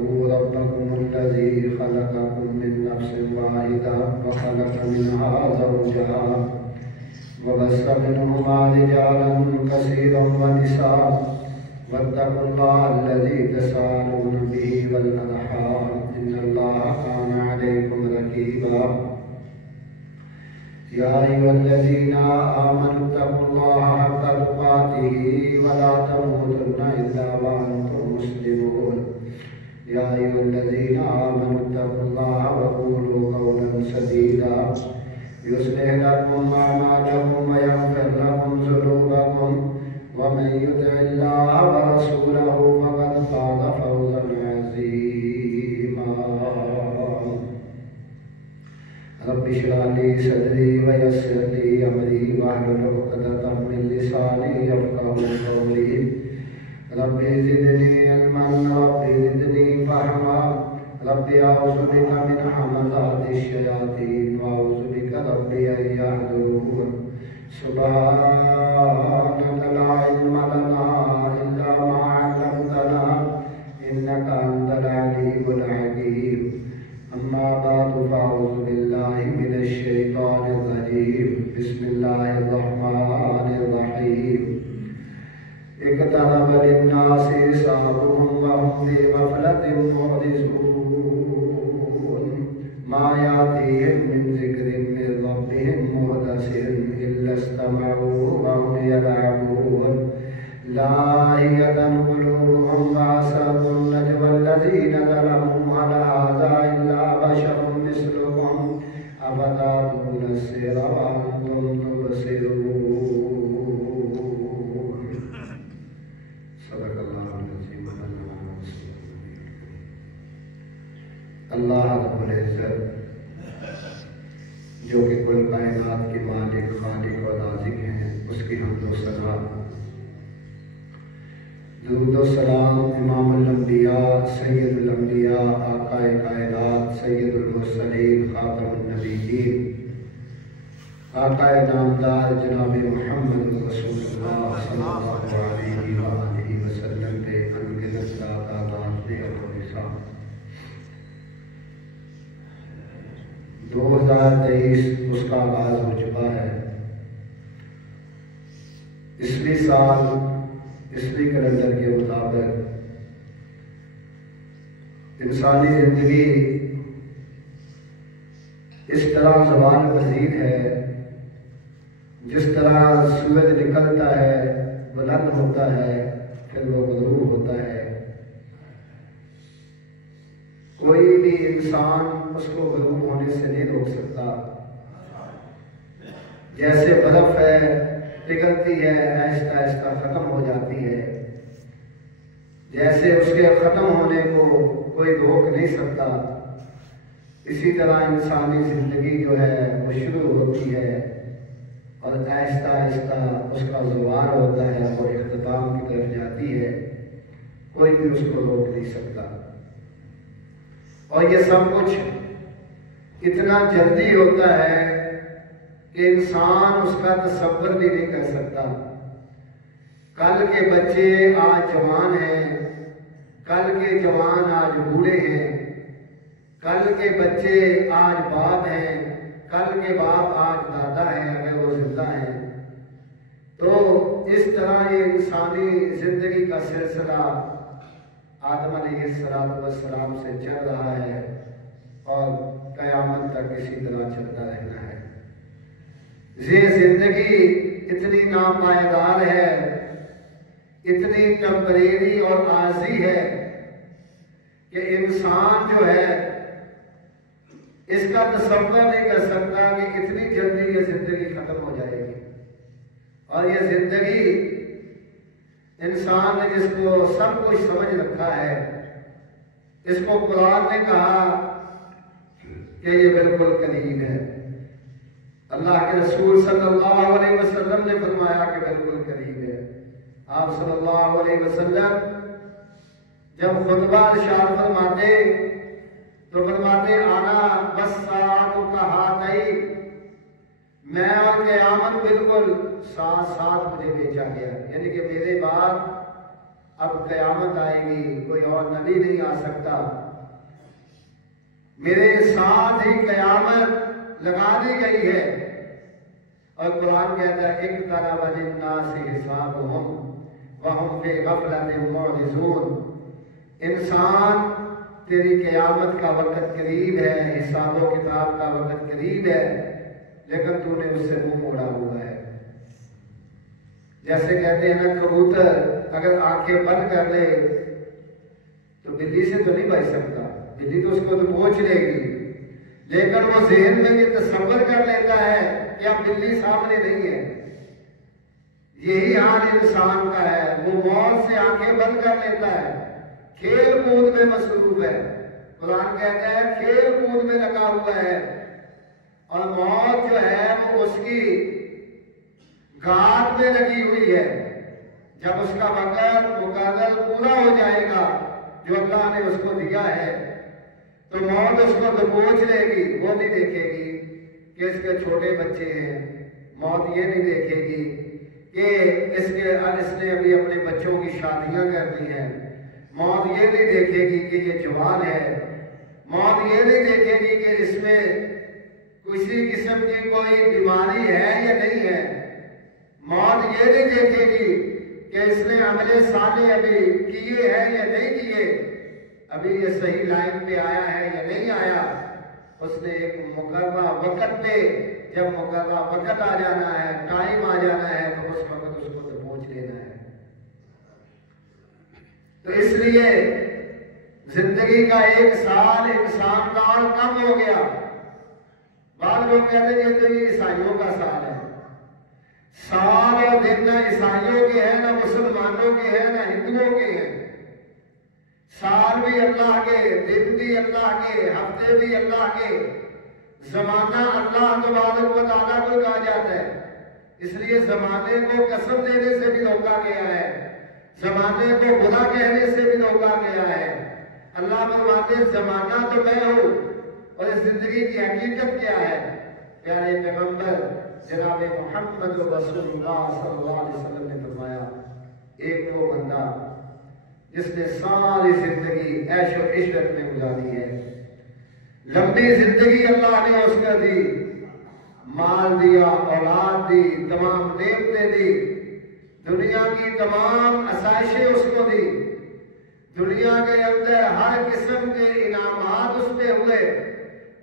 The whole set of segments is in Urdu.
ربكم الذي خلقكم من نفس واحدة وخلق منها زوجها وبث منهما رجالا كثيرا ونساء واتقوا الله الذي تساءلون به والأرحام إن الله كان عليكم رقيبا يا أيها الذين آمنوا اتقوا الله حق تقاته ولا تموتن إلا وأنتم مسلمون يا أيها الذين آمنوا اتقوا الله وقولوا قولا سديدا يصلح لكم أعمالكم ويغفر لكم ذنوبكم ومن يطع الله ورسوله فقد فاز فوزا عظيما رب اشرح لي صدري ويسر لي أمري واحلل عقدة من لساني يفقهوا قولي رب زدني علما رب زدني فهما رب أعوذ بك من همزات الشياطين وأعوذ بك رب أن يحضرون سبحانك لا علم لنا إلا ما علمتنا إنك أنت العليم الحكيم أما بعد فأعوذ بالله من الشيطان الرجيم بسم الله الرحمن الرحيم اقترب للناس حسابهم وهم في غفلة معرضون ما يأتيهم من ذكر من ربهم محدث إلا استمعوا وهم يلعبون لاهية قلوبهم وأسروا النجوى الذين ظلموا هل هذا إلا بشر مثلكم أفتأتون السحر وأنتم تبصرون صدق اللہ العظیم اللہ رب العزت جو کہ کل کائنات کے مالک خالق و رازق ہیں اس کی حمد و ثنا درود و سلام امام الانبیاء سید الانبیاء آقا کائنات سید المرسلین خاتم النبیین آقا نامدار جناب محمد رسول اللہ صلی اللہ علیہ وآلہ وسلم پہ انگلت تعداد دے اور حساب 2023 اس کا آغاز ہو چکا ہے عیسوی سال عیسوی کیلنڈر کے مطابق انسانی زندگی اس طرح زوال پذیر ہے جس طرح سورج نکلتا ہے بلند ہوتا ہے پھر وہ غروب ہوتا ہے کوئی بھی انسان اس کو غروب ہونے سے نہیں روک سکتا جیسے برف ہے پگھلتی ہے آہستہ آہستہ ختم ہو جاتی ہے جیسے اس کے ختم ہونے کو کوئی روک نہیں سکتا اسی طرح انسانی زندگی جو ہے وہ شروع ہوتی ہے اور آہستہ آہستہ اس کا زوال ہوتا ہے اور اختتام کی طرف جاتی ہے کوئی بھی اس کو روک نہیں سکتا اور یہ سب کچھ اتنا جلدی ہوتا ہے کہ انسان اس کا تصور بھی نہیں کر سکتا کل کے بچے آج جوان ہیں کل کے جوان آج بوڑھے ہیں کل کے بچے آج باپ ہیں کل کے باپ آج دادا ہیں اگر وہ زندہ ہیں تو اس طرح یہ انسانی زندگی کا سلسلہ آدم علیہ السلام سے چل رہا ہے اور قیامت تک اسی طرح چلتا رہنا ہے یہ زندگی اتنی ناپائیدار ہے اتنی ٹمپریری اور عارضی ہے کہ انسان جو ہے اس کا تصور نہیں کر سکتا کہ اتنی جلدی یہ زندگی ختم ہو جائے گی اور یہ زندگی انسان نے جس کو سب کچھ سمجھ رکھا ہے اس کو قرآن نے کہا کہ یہ بالکل قریب ہے اللہ کے رسول صلی اللہ علیہ وسلم نے فرمایا کہ بالکل قریب ہے آپ صلی اللہ علیہ وسلم جب خطبہ ارشاد فرماتے تو فرماتے آنا بس ساعتوں کا ہاتھ آئی میں اور قیامت بالکل ساتھ ساتھ مجھے بیچا گیا یعنی کہ میرے بعد اب قیامت آئے گی، کوئی اور نبی نہیں آ سکتا، میرے ساتھ ہی قیامت لگا دی گئی ہے۔ اور قرآن کہتا ہے اقترب للناس حسابهم وهم فی غفلۃ معرضون، انسان تیری قیامت کا وقت قریب ہے، حساب و کتاب کا وقت قریب ہے، لیکن تو نے اس سے منہ موڑا ہوا ہے۔ جیسے کہتے ہیں نا کبوتر اگر آنکھیں بند کر لے تو بلی سے تو نہیں بچ سکتا، بلی تو اس کو تو پہنچ لے گی، لیکن وہ ذہن میں یہ تصور کر لیتا ہے کہ اب بلی سامنے نہیں ہے۔ یہی حال انسان کا ہے، وہ موت سے آنکھیں بند کر لیتا ہے، کھیل کود میں مصروف ہے۔ قرآن کہتا ہے کھیل کود میں لگا ہوا ہے، اور موت جو ہے وہ اس کی گھاٹ میں لگی ہوئی ہے۔ جب اس کا وقت مقرر پورا ہو جائے گا جو اللہ نے اس کو دیا ہے، تو موت اس کو دبوچ لے گی۔ وہ نہیں دیکھے گی کہ اس کے چھوٹے بچے ہیں، موت یہ نہیں دیکھے گی کہ اس نے ابھی اپنے بچوں کی شادیاں کر دی ہیں، موت یہ نہیں دیکھے گی کہ یہ جوان ہے، موت یہ نہیں دیکھے گی کہ اس میں کسی قسم کی کوئی بیماری ہے یا نہیں ہے، موت یہ نہیں دیکھے گی کہ اس نے عمل صالح ابھی کیے ہیں یا نہیں کیے، ابھی یہ صحیح لائن پہ آیا ہے یا نہیں آیا۔ اس نے ایک مقررہ وقت پہ جب مقررہ وقت آ جانا ہے، ٹائم آ جانا ہے، تو اس وقت اس کو تو پہنچ لینا ہے۔ تو اس لیے زندگی کا 1 سال انسان کا اور کم ہو گیا۔ بعض لوگ کہتے ہیں کہ یہ عیسائیوں کا سال ہے، سال اور دن نہ عیسائیوں کے ہیں، نہ مسلمانوں کے ہیں، نہ ہندوؤں کے ہیں۔ سال بھی اللہ کے، دن بھی اللہ کے، ہفتے بھی اللہ کے، زمانہ اللہ تبارک و تعالیٰ کو کہا جاتا ہے۔ اس لیے زمانے کو قسم دینے سے بھی روکا گیا ہے، زمانے کو برا کہنے سے بھی روکا گیا ہے۔ اللہ فرماتے ہیں زمانہ تو میں ہوں، اور اس زندگی کی حقیقت کیا ہے؟ پیارے پیغمبر جناب محمد رسول اللہ صلی اللہ علیہ وسلم نے فرمایا ایک وہ بندہ جس نے ساری زندگی عیش و عشرت میں گزاری ہے، لمبی زندگی اللہ نے اس کو دی، مال دیا، اولاد دی، تمام نعمتیں دی، دنیا کی تمام آسائشیں اس کو دی، دنیا کے اندر ہر قسم کے انعامات اس پہ ہوئے،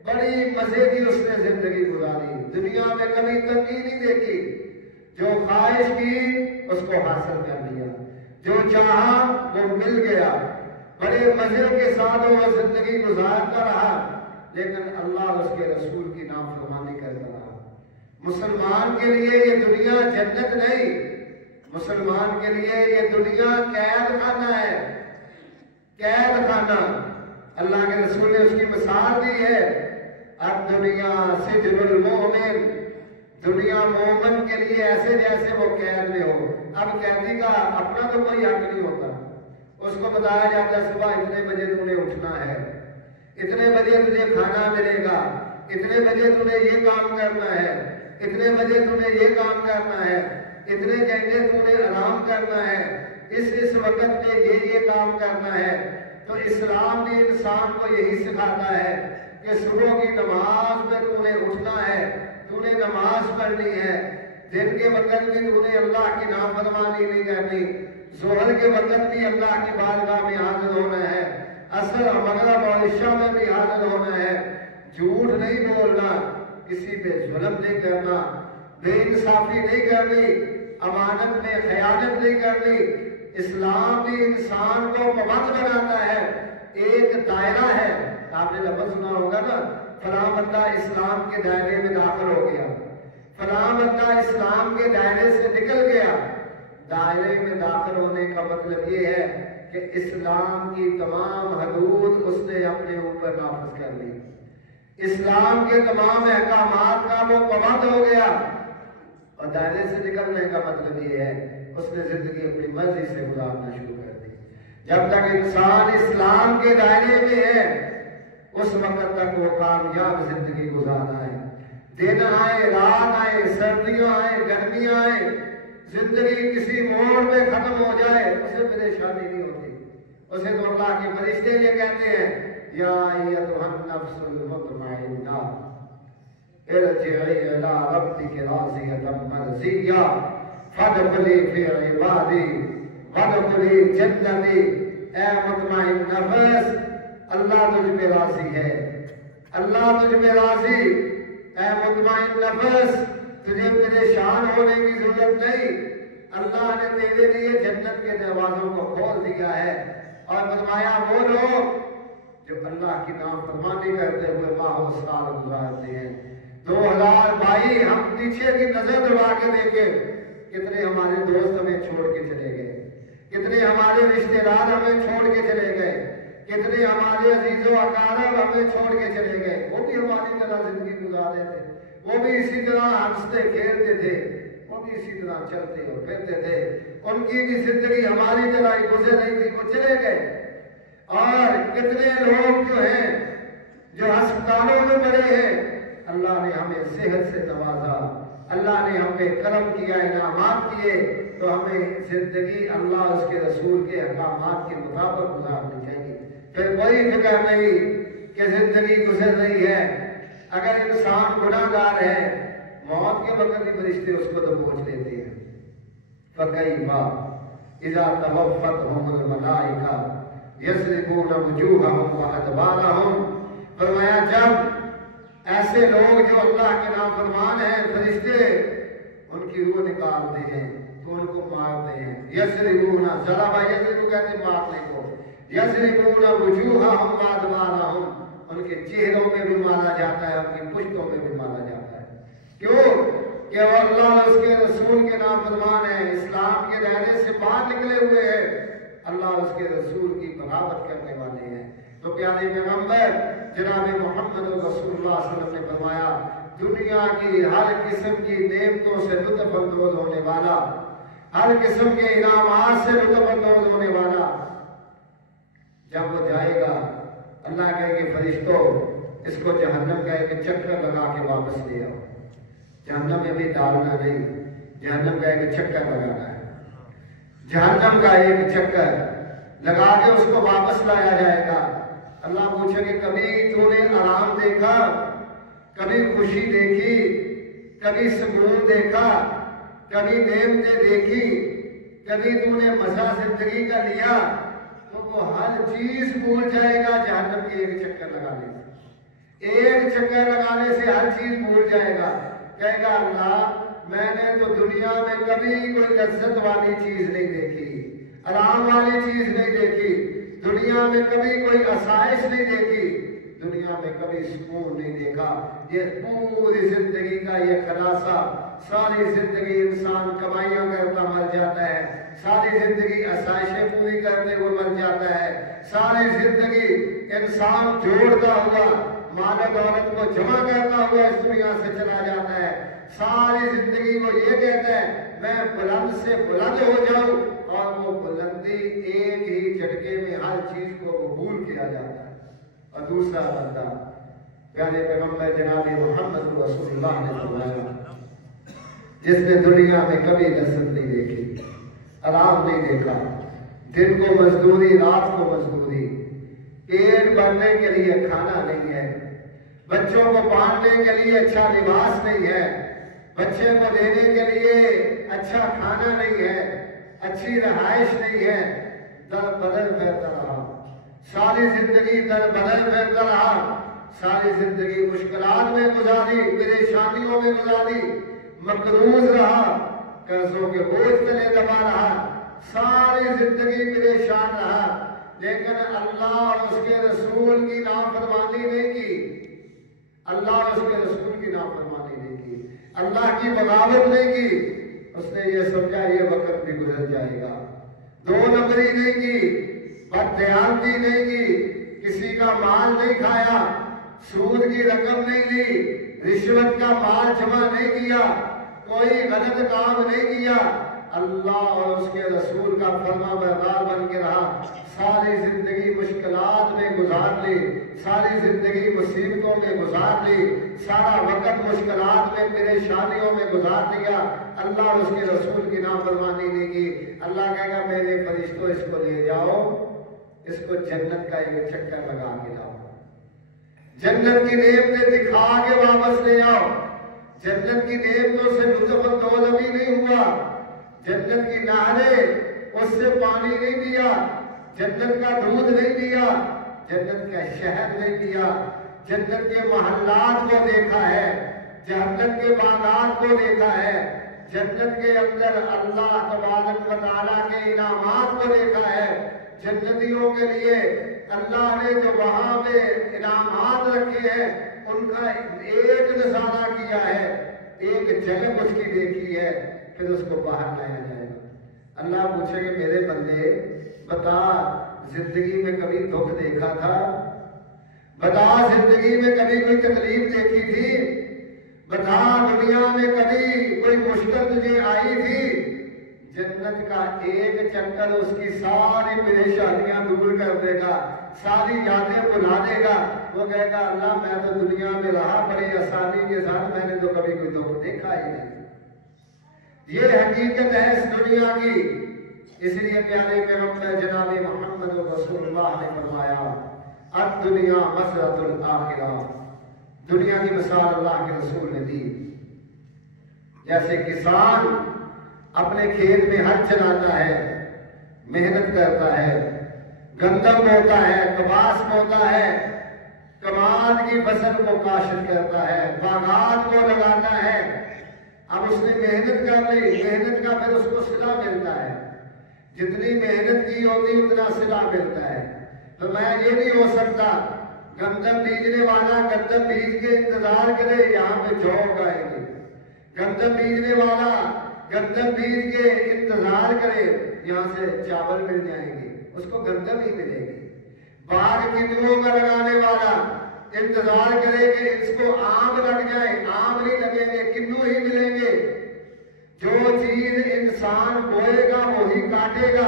بڑی مزے کی اس نے زندگی گزاری، دنیا میں کبھی تنگی نہیں دیکھی، جو خواہش کی اس کو حاصل کر لیا، جو چاہا وہ مل گیا، بڑے مزے کے ساتھ وہ زندگی گزارتا رہا، لیکن اللہ اور اس کے رسول کی نافرمانی کرتا رہا۔ مسلمان کے لیے یہ دنیا جنت نہیں، مسلمان کے لیے یہ دنیا قید خانہ ہے، قید خانہ۔ اللہ کے رسول نے اس کی مثال دی ہے، اب دنیا سجن المومن، دنیا مومن کے لیے ایسے جیسے وہ قید میں ہو۔ اب قیدی کا اپنا تو کوئی حق نہیں ہوتا، اس کو بتایا جاتا ہے صبح اتنے بجے تم نے اٹھنا ہے، اتنے بجے تجھے کھانا ملے گا، اتنے بجے تمہیں یہ کام کرنا ہے، اتنے بجے تمہیں یہ کام کرنا ہے، اتنے گھنٹے تمہیں آرام کرنا ہے، اس وقت میں یہ کام کرنا ہے۔ تو اسلام بھی انسان کو یہی سکھاتا ہے کہ صبح کی نماز میں تو نے اٹھنا ہے، تو نے نماز پڑھنی ہے، دن کے وقت بھی تو نے اللہ کی نافرمانی نہیں کرنی، ظہر کے وقت بھی اللہ کی بارگاہ میں حاضر ہونا ہے، عصر مغرب اور عشاء میں بھی حاضر ہونا ہے، جھوٹ نہیں بولنا، کسی پہ ظلم نہیں کرنا، بے انصافی نہیں کرنی، امانت میں خیانت نہیں کرنی۔ اسلام بھی انسان کو پابند بناتا ہے، ایک دائرہ ہے۔ آپ نے لفظ سنا ہوگا نا، فلاں بندہ اسلام کے دائرے میں داخل ہو گیا، فلاں بندہ اسلام کے دائرے سے نکل گیا۔ دائرے میں داخل ہونے کا مطلب یہ ہے کہ اسلام کی تمام حدود اس نے اپنے اوپر نافذ کر لی، اسلام کے تمام احکامات کا وہ پابند ہو گیا۔ اور دائرے سے نکلنے کا مطلب یہ ہے اس نے زندگی اپنی مرضی سے گزارنا شروع کر دی۔ جب تک انسان اسلام کے دائرے میں ہے اس وقت تک وہ کامیاب زندگی گزارنا ہے۔ دن آئے، رات آئے، سردیاں آئے، گرمیاں آئے، زندگی کسی موڑ پہ ختم ہو جائے اسے پریشانی نہیں ہوتی. اسے تو اللہ کے فرشتے یہ کہتے ہیں یا ایتھا النفس المطمئنہ ارجعی الی ربک راضیۃ مرضیہ فادخلی فی عبادی وادخلی جنتی. اے مطمئن نفس اللہ تجھ پہ راضی ہے، اللہ تجھ پہ راضی. اے مطمئن نفس تجھے پریشان ہونے کی ضرورت نہیں، اللہ نے تیرے لیے جنت کے دروازوں کو کھول دیا ہے. اور فرمایا وہ لوگ جو اللہ کی نافرمانی کرتے ہوئے ماہ و سال گزارتے ہیں. 2022 ہم پیچھے کی نظر دوڑا کے دیکھیں کتنے ہمارے دوست ہمیں چھوڑ کے چلے گئے، کتنے ہمارے رشتہ دار ہمیں چھوڑ کے چلے گئے، کتنے ہمارے عزیز و اقارب ہمیں چھوڑ کے چلے گئے. وہ بھی ہماری طرح زندگی گزار رہے تھے، وہ بھی اسی طرح ہنستے کھیلتے تھے، وہ بھی اسی طرح چلتے اور پھرتے تھے. ان کی بھی زندگی ہماری طرح ہی گزر رہی تھی، وہ چلے گئے. اور کتنے لوگ جو ہیں جو ہسپتالوں میں پڑے ہیں، اللہ نے ہمیں صحت سے نوازا، اللہ نے ہمیں کرم کیا، انعامات کیے، تو ہمیں زندگی اللہ اس کے رسول کے احکامات کے مطابق گزارنی چاہیے. پھر کوئی فکر نہیں کہ زندگی گزر رہی ہے. اگر انسان گناہ گار ہے موت کے وقت ہی فرشتے اس کو دبوچ لیتے ہیں. فَكَيْفَ إِذَا تَوَفَّتْهُمُ الْمَلَائِكَةُ يَضْرِبُونَ وُجُوهَهُمْ وَأَدْبَارَهُمْ. فرمایا جب ایسے لوگ جو اللہ کے نافرمان ہیں فرشتے ان کی روح نکالتے ہیں تو ان کو مارتے ہیں. یضربون ضرب یضرب کہتے ہیں مارنے کو. یضربون وجوہہم وادبارہم ان کے چہروں میں بھی مارا جاتا ہے، ان کی پشتوں میں بھی مارا جاتا ہے. کیوں کہ وہ اللہ اور اس کے رسول کے نافرمان ہیں، اسلام کے دائرے سے باہر نکلے ہوئے ہیں، اللہ اور اس کے رسول کی بغاوت کرنے والے ہیں. تو پیارے پیغمبر جناب محمد رسول اللہ صلی اللہ علیہ وسلم نے فرمایا دنیا کی ہر قسم کی نعمتوں سے لطف اندوز ہونے والا، ہر قسم کے انعامات سے لطف اندوز ہونے والا جب وہ جائے گا اللہ کہے کہ فرشتوں اس کو جہنم کا ایک چکر لگا کے واپس لے آؤ. جہنم میں بھی ڈالنا نہیں، جہنم کا ایک چکر لگانا ہے. جہنم کا ایک چکر لگا کے اس کو واپس لایا جائے گا. اللہ پوچھے کہ کبھی تو نے آرام دیکھا، کبھی خوشی دیکھی، کبھی سکون دیکھا، کبھی نعمتیں دیکھی، کبھی تو نے مزہ زندگی کا لیا؟ تو وہ ہر چیز بھول جائے گا جہنم کے ایک چکر لگانے سے. ایک چکر لگانے سے ہر چیز بھول جائے گا. کہے گا اللہ میں نے تو دنیا میں کبھی کوئی لذت والی چیز نہیں دیکھی، آرام والی چیز نہیں دیکھی، دنیا میں کبھی کوئی آسائش نہیں دیکھی، دنیا میں کبھی سکون نہیں دیکھا. یہ پوری زندگی کا یہ خلاصہ، ساری زندگی انسان کمائیاں کرتا مر جاتا ہے، ساری زندگی آسائشیں پوری کرتے ہوئے مر جاتا ہے، ساری زندگی انسان جوڑتا ہوا مال و دولت کو جمع کرتا ہوا اس دنیا سے چلا جاتا ہے. ساری زندگی وہ یہ کہتا ہے میں بلند سے بلند ہو جاؤں، اور وہ بلندی ایک ہی جھٹکے میں ہر چیز کو قبول کیا جاتا ہے. اور دوسرا بندہ پیارے پیغمبر جناب محمد رسول اللہ نے فرمایا جس نے دنیا میں کبھی لذت نہیں دیکھی، آرام نہیں دیکھا، دن کو مزدوری رات کو مزدوری، پیٹ بھرنے کے لیے کھانا نہیں ہے، بچوں کو پالنے کے لیے اچھا لباس نہیں ہے، بچے کو دینے کے لیے اچھا کھانا نہیں ہے، اچھی رہائش نہیں ہے، در بدر پھرتا رہا، ساری زندگی در بدر پھرتا رہا، ساری زندگی مشکلات میں گزاری، پریشانیوں میں گزاری، مقروض رہا، قرضوں کے بوجھ تلے دبا رہا، ساری زندگی پریشان رہا، لیکن اللہ اور اس کے رسول کی نافرمانی نہیں کی، اللہ اور اس کے رسول کی نافرمانی نہیں کی، اللہ کی بغاوت نہیں کی. اس نے یہ سمجھا یہ وقت بھی گزر جائے گا. دو نمبری نہیں کی، بددیانتی نہیں کی، کسی کا مال نہیں کھایا، سود کی رقم نہیں لی، رشوت کا مال جمع نہیں کیا، کوئی غلط کام نہیں کیا، اللہ اور اس کے رسول کا فرما بردار بن کے رہا، ساری زندگی مشکلات میں گزار لی، ساری زندگی مصیبتوں میں گزار لی، سارا وقت مشکلات میں پریشانیوں میں گزار دیا، اللہ اور اس کے رسول کی نافرمانی نہیں کی، اللہ کہے گا میرے فرشتوں اس کو لے جاؤ، اس کو جنت کا ایک چکر لگا کے لاؤ، جنت کی نعمتیں دکھا کے واپس لے آؤ۔ جنت کی نعمتوں سے لطف اندوز ابھی نہیں ہوا، جنت کی نہریں اس سے پانی نہیں دیا، جنت کا دودھ نہیں دیا، جنت کا شہد نہیں دیا، جنت کے محلات کو دیکھا ہے، جنت کے باغات کو دیکھا ہے، جنت کے اندر اللہ تبارک و تعالیٰ کے انعامات کو دیکھا ہے، جنتیوں کے لیے اللہ نے جو وہاں پہ انعامات رکھے ہیں ان کا ایک نظارہ کیا ہے، ایک جھلک اس کی دیکھی ہے، پھر اس کو باہر لایا جائے گا۔ اللہ پوچھے کہ میرے بندے بتا زندگی میں کبھی دکھ دیکھا تھا؟ بتا زندگی میں کبھی کوئی تکلیف دیکھی تھی؟ بتا دنیا میں کبھی کوئی مشکل تجھے آئی تھی؟ جنت کا ایک چکر اس کی ساری پریشانیاں دور کر دے گا، ساری یادیں بھلا دے گا، وہ کہے گا اللہ میں تو دنیا میں رہا بڑی آسانی کے ساتھ، میں نے تو کبھی کوئی دکھ دیکھا ہی نہیں۔ یہ حقیقت ہے اس دنیا کی، اس لیے پیارے پیغمبر جناب محمد رسول اللہ نے فرمایا الدنیا مسرۃ الآخرہ، دنیا کی مثال اللہ کے رسول نے دی۔ جیسے کسان اپنے کھیت میں ہل چلاتا ہے، محنت کرتا ہے، گندم بوتا ہے، کپاس بوتا ہے، کماد کی فصل کو کاشت کرتا ہے، باغات کو لگاتا ہے، اب اس نے محنت کر لی، محنت کا پھر اس کو صلہ ملتا ہے، جتنی محنت کی ہوتی اتنا صلہ ملتا ہے۔ تو میں یہ نہیں ہو سکتا گندم بیجنے والا گندم بیج کے انتظار کرے یہاں پہ جو اگائے گی، گندم بیجنے والا گندم بیج کے انتظار کرے یہاں سے چاول مل جائیں گے، اس کو گندم ہی ملے گی۔ باغ کندوؤں کا لگانے والا انتظار کرے کہ اس کو آم لگ جائے، آم نہیں لگیں گے، کندو ہی ملیں گے۔ جو چیز انسان بوئے گا وہی کاٹے گا۔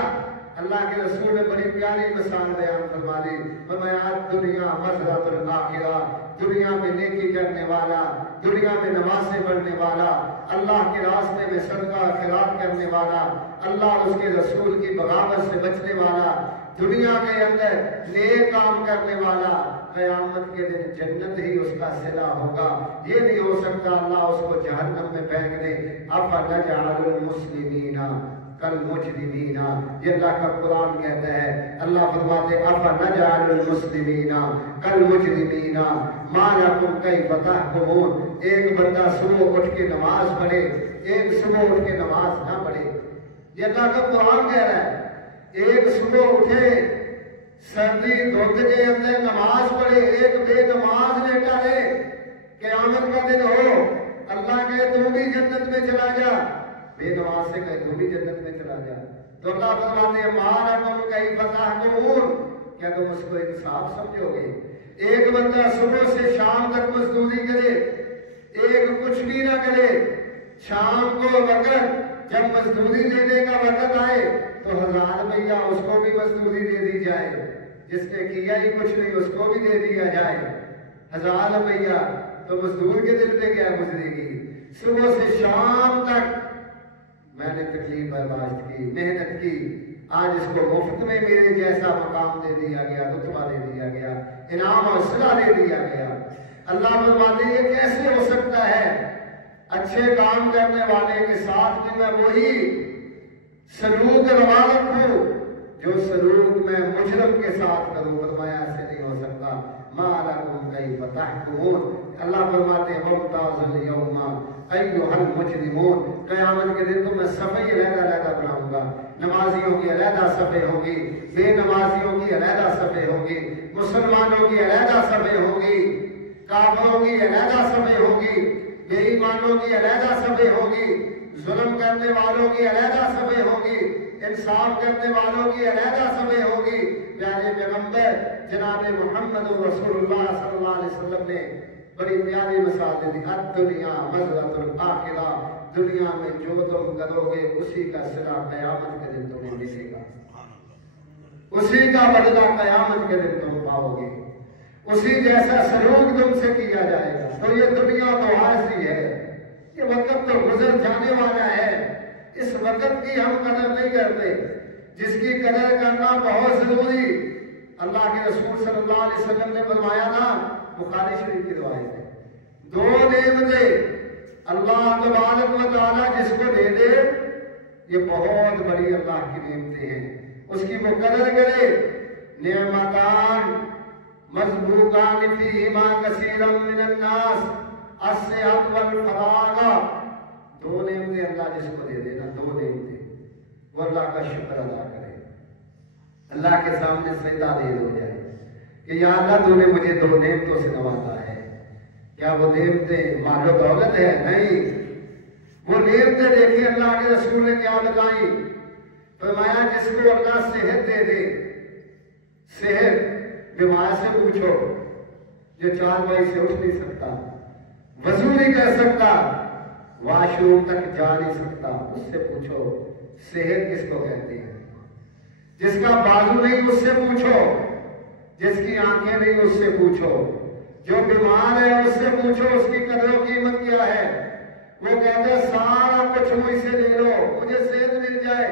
اللہ کے رسول نے بڑی پیاری مثال بیان فرما دی، فرمایا دنیا مسرۃ الآخرہ، دنیا میں نیکی کرنے والا، دنیا میں نمازیں پڑھنے والا، اللہ کے راستے میں صدقہ خیرات کرنے والا، اللہ اور اس کے رسول کی بغاوت سے بچنے والا، دنیا کے اندر نیک کام کرنے والا، قیامت کے دن جنت ہی اس کا صلہ ہوگا۔ یہ نہیں ہو سکتا اللہ اس کو جہنم میں پھینک دے۔ أَفَنَجْعَلُ الْمُسْلِمِينَ كَالْمُجْرِمِينَ، یہ اللہ کا قرآن کہتا ہے۔ اللہ فرماتے أَفَنَجْعَلُ الْمُسْلِمِينَ كَالْمُجْرِمِينَ مَا لَكُمْ كَيْفَ تَحْكُمُونَ۔ ایک بندہ صبح اٹھ کے نماز پڑھے، ایک صبح اٹھ کے نماز نہ پڑھے، یہ اللہ کا قرآن کہہ رہا ہے۔ ایک صبح اٹھے سردی دھند کے اندر نماز پڑھے، ایک بے نماز لیٹا رہے، قیامت کا دن ہو اللہ کہے تو بھی جنت میں چلا جا، بے نماز سے کہے تو بھی جنت میں چلا جا۔ تو اللہ فرماتے ہیں مَا كَيْفَ تَحْكُمُونَ، کیا تم اس کو انصاف سمجھو گے؟ ایک بندہ صبح سے شام تک مزدوری کرے، ایک کچھ بھی نہ کرے، شام کو وقت جب مزدوری دینے کا وقت آئے تو 1000 روپیہ اس کو بھی مزدوری دے دی جائے، جس نے کیا ہی کچھ نہیں اس کو بھی دے دیا جائے 1000 روپیہ، تو مزدور کے دل پہ کیا گزرے گی؟ صبح سے شام تک میں نے تکلیف برداشت کی، محنت کی، آج اس کو مفت میں میرے جیسا مقام دے دیا گیا، رتبہ دے دیا گیا، انعام اور صلہ دے دیا گیا۔ اللہ فرماتے ہیں یہ کیسے ہو سکتا ہے؟ اچھے کام کرنے والے کے ساتھ بھی میں وہی سلوک روا رکھوں جو سلوک میں مجرم کے ساتھ کروں، فرمایا ایسے نہیں ہو سکتا۔ مَا لَكُمْ كَيْفَ تَحْكُمُونَ، اللہ فرماتے ہیں وَامْتَازُوا الْيَوْمَ أَيُّهَا الْمُجْرِمُونَ، قیامت کے دن تو میں صفحے علیحدہ بناؤں گا، نمازیوں کی علیحدہ صفحے ہوگی، بے نمازیوں کی علیحدہ صفحے ہوگی، مسلمانوں کی علیحدہ صفحے ہوگی، کافروں کی علیحدہ صفحے ہوگی، بے ایمانوں کی علیحدہ صفحے ہوگی، ظلم کرنے والوں کی علیحدہ صفحے ہوگی، انصاف کرنے والوں کی علیحدہ صفحے ہوگی۔ پیارے پیغمبر جناب محمد رسول اللہ صلی اللہ علیہ وسلم نے بڑی پیاری مثال دے دی، الدنیا مسرۃ الآخرہ، دنیا میں جو تم کرو گے اسی کا صلہ قیامت کے دن تمہیں ملے گا، اسی کا بدلہ قیامت کے دن تم پاؤ گے، اسی جیسا سلوک تم سے کیا جائے گا۔ تو یہ دنیا تو عارضی ہے، یہ وقت تو گزر جانے والا ہے، اس وقت کی ہم قدر نہیں کرتے، جس کی قدر کرنا بہت ضروری۔ اللہ کے رسول صلی اللہ علیہ وسلم نے فرمایا نا، بخاری شریف کی روایت ہے، دو نعمتیں اللہ تبارک و تعالیٰ جس کو دے دے یہ بہت بڑی اللہ کی نعمتیں ہیں، اس کی وہ قدر کرے۔ نعمتان مذبوقان فیہما کثیرا من الناس الصحت والفراغ، دو نعمتیں اللہ جس کو دے دے نا، دو نعمتیں، وہ اللہ کا شکر ادا کرے، اللہ کے سامنے سجدہ دیر ہو جائے کہ یا اللہ تو نے مجھے دو نعمتوں سے نوازا ہے۔ کیا وہ نعمتیں مال و دولت ہے؟ نہیں، وہ نعمتیں دیکھیں اللہ کے رسول نے کیا بتائیں، فرمایا جس کو اللہ صحت دے دے، صحت، بیمار سے پوچھو جو چار بائی سے اٹھ نہیں سکتا، وضو نہیں کر سکتا، واش روم تک جا نہیں سکتا، اس سے پوچھو صحت کس کو کہتے ہیں۔ جس کا بازو نہیں اس سے پوچھو، جس کی آنکھیں نہیں اس سے پوچھو، جو بیمار ہے اس سے پوچھو اس کی قدر و قیمت کیا ہے۔ وہ کہتے ہیں سارا کچھ مجھ سے لے لو مجھے صحت مل جائے،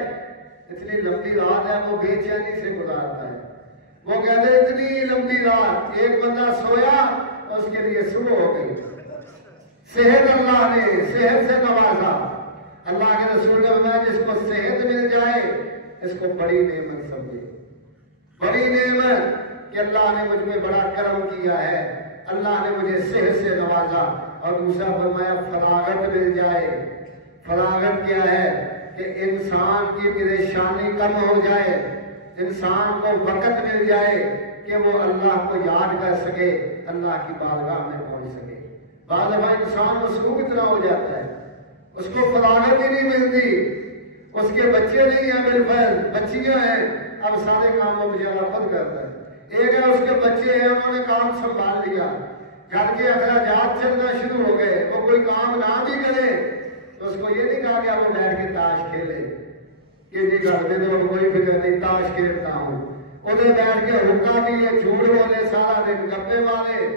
اتنی لمبی رات ہے وہ بے چینی سے گزارتا ہے۔ وہ کہتے ہیں اتنی لمبی رات، ایک بندہ سویا اور اس کے لیے صبح ہو گئی۔ صحت اللہ نے صحت سے نوازا، اللہ کے رسول نے فرمایا جس کو صحت مل جائے اس کو بڑی نعمت سمجھے، بڑی نعمت کہ اللہ نے مجھ میں بڑا کرم کیا ہے، اللہ نے مجھے صحت سے نوازا۔ اور دوسرا فرمایا فراغت مل جائے۔ فراغت کیا ہے کہ انسان کی پریشانی کم ہو جائے، انسان کو وقت مل جائے کہ وہ اللہ کو یاد کر سکے، اللہ کی بارگاہ میں پہنچ سکے۔ بعض دفعہ انسان مصروف اتنا ہو جاتا ہے اس کو فراغت ہی نہیں ملتی، اس کے بچے نہیں ہیں، بالفعل بچیاں ہیں، اب سارے کام وہ بیچارہ خود کرتا ہے۔ ایک ہے اس کے بچے ہیں، انہوں نے کام سنبھال لیا، گھر کے اخراجات چلنا شروع ہو گئے، وہ کوئی کام نہ بھی کرے تو اس کو یہ نہیں کہا کہ وہ بیٹھ کے تاش کھیلے کہ جی گھر میں تو کوئی فکر نہیں، تاش کھیلتا ہوں، ادھر بیٹھ کے حکا بھی ہے، جھوٹ بولے سارا دن، گپے والے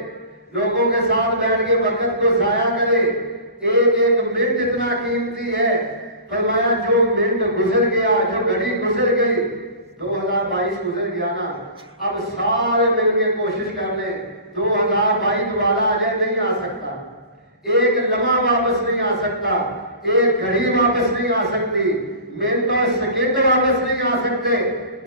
لوگوں کے ساتھ بیٹھ کے وقت کو ضائع کرے۔ ایک ایک منٹ اتنا قیمتی ہے، فرمایا جو منٹ گزر گیا، جو گھڑی گزر گئی، 2022 گزر گیا نا، اب سارے مل کے کوشش کر لیں 2022 دوبارہ آ جائے، نہیں آ سکتا، ایک لمحہ واپس نہیں آ سکتا، ایک گھڑی واپس نہیں آ سکتی، منٹ اور سیکنڈ واپس نہیں آ سکتے،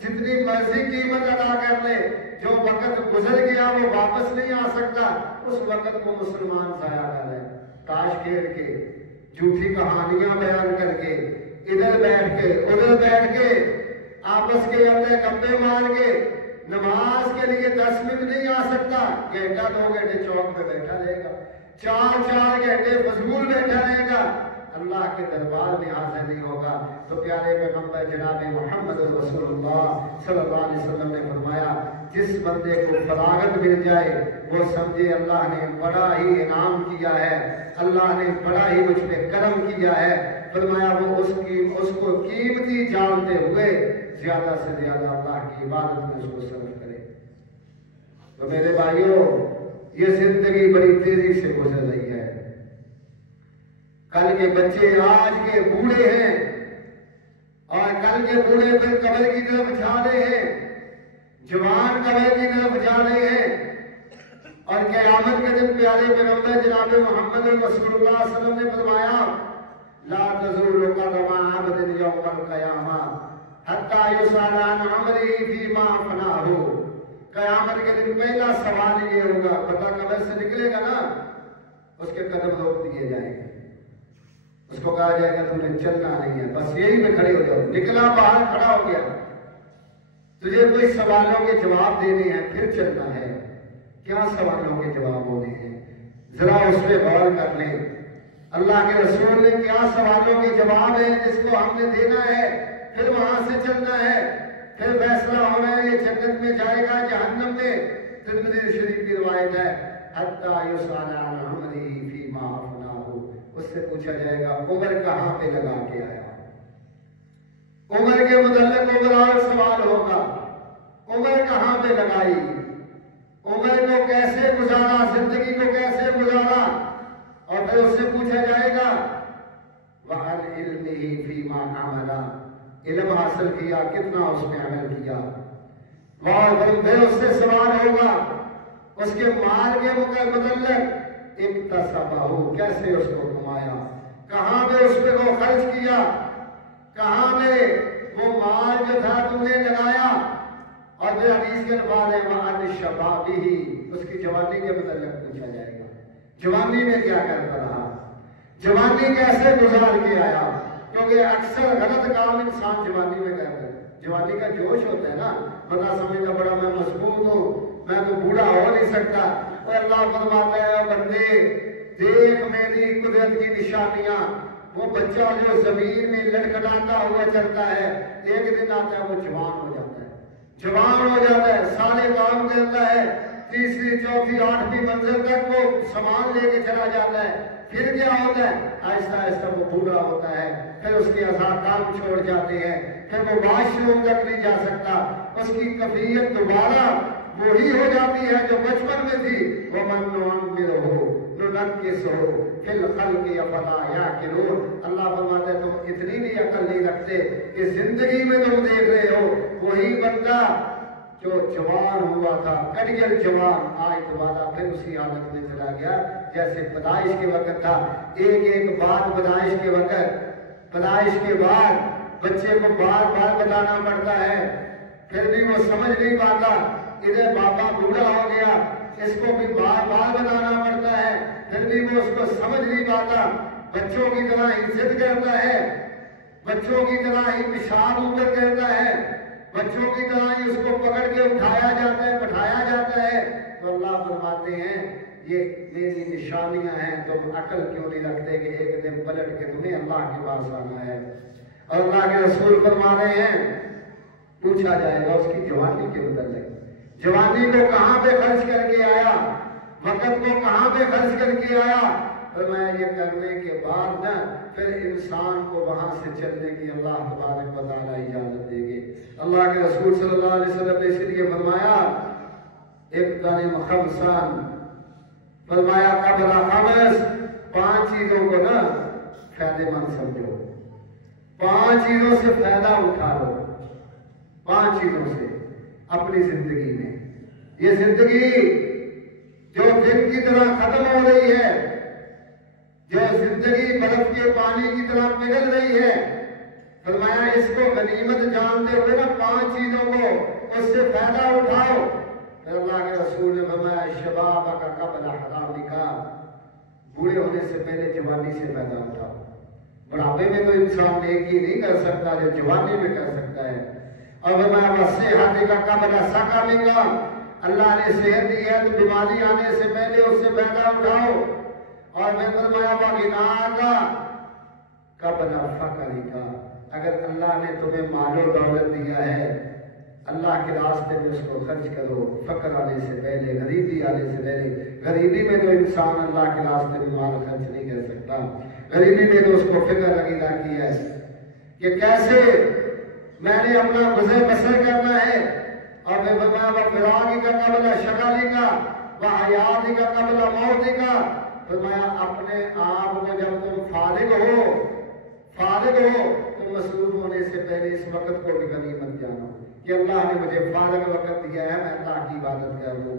جتنی مرضی قیمت ادا کر لے، جو وقت گزر گیا وہ واپس نہیں آ سکتا، اس وقت کو مسلمان ضائع کر رہے ہیں، تاش کھیل کے، جھوٹی کہانیاں بیان کر کے، ادھر بیٹھ کے ادھر بیٹھ کے، آپس کے اندر گپے مار کے، نماز کے لیے 10 منٹ نہیں آ سکتا، گھنٹہ 2 گھنٹے چوک پہ بیٹھا رہے گا، 4 گھنٹے فضول بیٹھا رہے گا، اللہ کے دربار میں حاضر نہیں ہوگا۔ تو پیارے پیغمبر جناب محمد رسول اللہ صلی اللہ علیہ وسلم نے فرمایا جس بندے کو فراغت مل جائے وہ سمجھے اللہ نے بڑا ہی انعام کیا ہے، اللہ نے بڑا ہی مجھ پہ کرم کیا ہے۔ فرمایا وہ اس کو قیمتی جانتے ہوئے زیادہ سے زیادہ اللہ کی عبادت میں اس کو صرف کرے۔ تو میرے بھائیوں، یہ زندگی بڑی تیزی سے گزر رہی ہے، کل کے بچے آج کے بوڑھے ہیں اور کل کے بوڑھے پھر قبر کی طرف جا رہے ہیں، جوان قبر کی طرف جا رہے ہیں، اور قیامت کے دن پیارے پیغمبر جناب محمد رسول اللہ صلی اللہ علیہ وسلم نے فرمایا لا تزول قدم عبد یوم القیامہ حتی یسأل عن عمره فیما افناہ۔ قیامت کے دن پہلا سوال یہ ہوگا، بندہ قبر سے نکلے گا نا، اس کے قدم روک دیے جائیں گے، اس کو کہا جائے گا تم نے چلنا نہیں ہے، بس یہی پہ کھڑے ہو جاؤ، نکلا باہر کھڑا ہو گیا، تجھے کوئی سوالوں کے جواب دینے ہیں، پھر چلنا ہے، کیا سوالوں کے جواب ہونے ہیں، ذرا اس پہ غور کر لیں۔ اللہ کے رسول نے کیا سوالوں کے جواب ہیں جس کو ہم نے دینا ہے، پھر وہاں سے چلنا ہے، پھر فیصلہ ہونا ہے، یہ جنت میں جائے گا جہنم میں۔ ترمذی شریف کی روایت ہے حتی یسأل عن عمره فیما افناہ، اس سے پوچھا جائے گا عمر کہاں پہ لگا کے آیا؟ عمر کے متعلق اوورال سوال ہوگا، عمر کہاں پہ لگائی، عمر کو کیسے گزارا، زندگی کو کیسے گزارا؟ اور پھر اس سے پوچھا جائے گا وَعَنْ عِلْمِهِ فِي مَا عَمَلَ، علم حاصل کیا کتنا اس میں عمل کیا؟ اور پھر اس سے سوال ہوگا اس کے مال کے متعلق اکتسبہ، کیسے اس کو کمایا، کہاں پہ اس پہ وہ خرچ کیا، کہاں پہ وہ مال جو تھا تم نے لگایا؟ اور پھر حدیث کے الفاظ ہے وَعَنِ شَبَابِهِ، اس کی جوانی کے متعلق پوچھا جائے گا، جوانی میں کیا کرتا رہا، جوانی کیسے گزار کے آیا؟ کیونکہ اکثر غلط کام انسان جوانی میں کرتا ہے، جوانی کا جوش ہوتا ہے نا، بندہ سمجھتا بڑا میں مضبوط ہوں، میں تو بوڑھا ہو نہیں سکتا، اور اللہ فرماتا ہے بندے دیکھ میری قدرت کی نشانیاں، وہ بچہ جو زمین میں لٹکٹاتا ہوا چلتا ہے ایک دن آتا ہے وہ جوان ہو جاتا ہے، جوان ہو جاتا ہے، سارے کام کرتا ہے، تیسری چوتھی آٹھویں منزل تک وہ سامان لے کے چلا جاتا ہے، پھر کیا ہوتا ہے آہستہ آہستہ وہ بوڑھا ہوتا ہے، پھر اس کے اعضاء کام چھوڑ جاتے ہیں، پھر وہ واش روم تک نہیں جا سکتا، اس کی کیفیت دوبارہ وہی ہو جاتی ہے جو بچپن میں تھی، وَمَن نُعَمِّرْهُ نُنَكِّسْهُ فِي الْخَلْقِ أَفَلَا يَعْقِلُونَ، اللہ فرماتا ہے تم اتنی بھی عقل نہیں رکھتے کہ زندگی میں تم دیکھ رہے ہو وہی بندہ جو جوان ہوا تھا، کڑیل جوان، آج دوبارہ پھر اسی حالت میں چلا گیا جیسے پیدائش کے وقت تھا۔ ایک ایک بات پیدائش کے وقت، پیدائش کے بعد بچے کو بار بار بتانا پڑتا ہے، پھر بھی وہ سمجھ نہیں پاتا، ادھر بابا بوڑھا ہو گیا، اس کو بھی بار بار بتانا پڑتا ہے، پھر بھی وہ اس کو سمجھ نہیں پاتا، بچوں کی طرح ہی ضد کرتا ہے، بچوں کی طرح ہی پیشاب اوپر کرتا ہے، بچوں کی طرح ہی اس کو پکڑ کے اٹھایا جاتا ہے، بٹھایا جاتا ہے۔ تو اللہ فرماتے ہیں یہ میری نشانیاں ہیں، تم عقل کیوں نہیں رکھتے کہ ایک دن پلٹ کے تمہیں اللہ کے پاس آنا ہے؟ اور اللہ کے رسول فرما رہے ہیں پوچھا جائے گا اس کی جوانی کے متعلق، جوانی کو کہاں پہ خرچ کر کے آیا، وقت کو کہاں پہ خرچ کر کے آیا؟ فرمایا یہ کرنے کے بعد نا پھر انسان کو وہاں سے چلنے کی اللہ تبارک و تعالیٰ اجازت دے گے۔ اللہ کے رسول صلی اللہ علیہ وسلم نے اس لیے فرمایا اغتنم خمسان، فرمایا قبل خمس، 5 چیزوں کو نا فائدے مند سمجھو، 5 چیزوں سے فائدہ اٹھا لو، 5 چیزوں سے اپنی زندگی میں۔ یہ زندگی جو دن کی طرح ختم ہو رہی ہے، جو زندگی برف کے پانی کی طرح پگھل رہی ہے، فرمایا اس کو غنیمت جانتے ہوئے نا 5 چیزوں کو اس سے فائدہ اٹھاؤ۔ پھر اللہ کے رسول نے فرمایا شباب کا قبل حرامک، بوڑھے ہونے سے پہلے جوانی سے فائدہ اٹھاؤ۔ بڑھاپے میں تو انسان نیکی نہیں کر سکتا جو جوانی میں کر سکتا ہے۔ اور فرمایا صحت کا قبل سقمک، اللہ نے صحت دی ہے تو بیماری آنے سے پہلے اس سے فائدہ اٹھاؤ۔ اور میں فرمایا غناک قبل فقرک، اگر اللہ نے تمہیں مال و دولت دیا ہے اللہ کے راستے میں اس کو خرچ کرو، فقر آنے سے پہلے، غریبی آنے سے پہلے۔ غریبی میں تو انسان اللہ کے راستے میں مال خرچ نہیں کر سکتا، غریبی میں تو اس کو فکر لگی رہتی ہے کہ کیسے میں نے اپنا گزر بسر کرنا ہے۔ اور میں فرمایا فراغی کا قبل شغلی کا حیاتی کا قبل موتی کا، فرمایا اپنے آپ کو جب تم فارغ ہو تو مصروف ہونے سے پہلے اس وقت کو بھی غنیمت جانو کہ اللہ نے مجھے فارغ وقت دیا ہے، میں اللہ کی عبادت کر لوں۔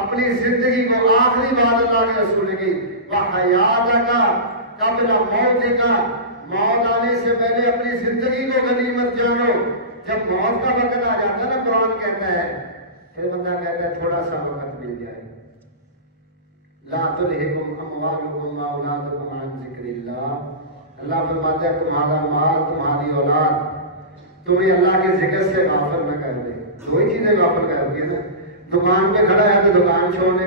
اپنی زندگی کو آخری بات اللہ کے رسول نے کی وحیاتک قبل موتک، موت آنے سے پہلے اپنی زندگی کو غنیمت جانو۔ جب موت کا وقت آ جاتا ہے نا، قرآن کہتا ہے، پھر بندہ کہتا ہے تھوڑا سا وقت مل جائے، لا تلہکم اموالکم واولادکم عن ذکر اللہ، اللہ فرماتا ہے تمہارا مال، تمہاری اولاد تمہیں اللہ کے ذکر سے غافل نہ کر دے۔ 2 ہی چیزیں غافل کر دی نا، دکان پہ کھڑا ہے تو دکان چھوڑنے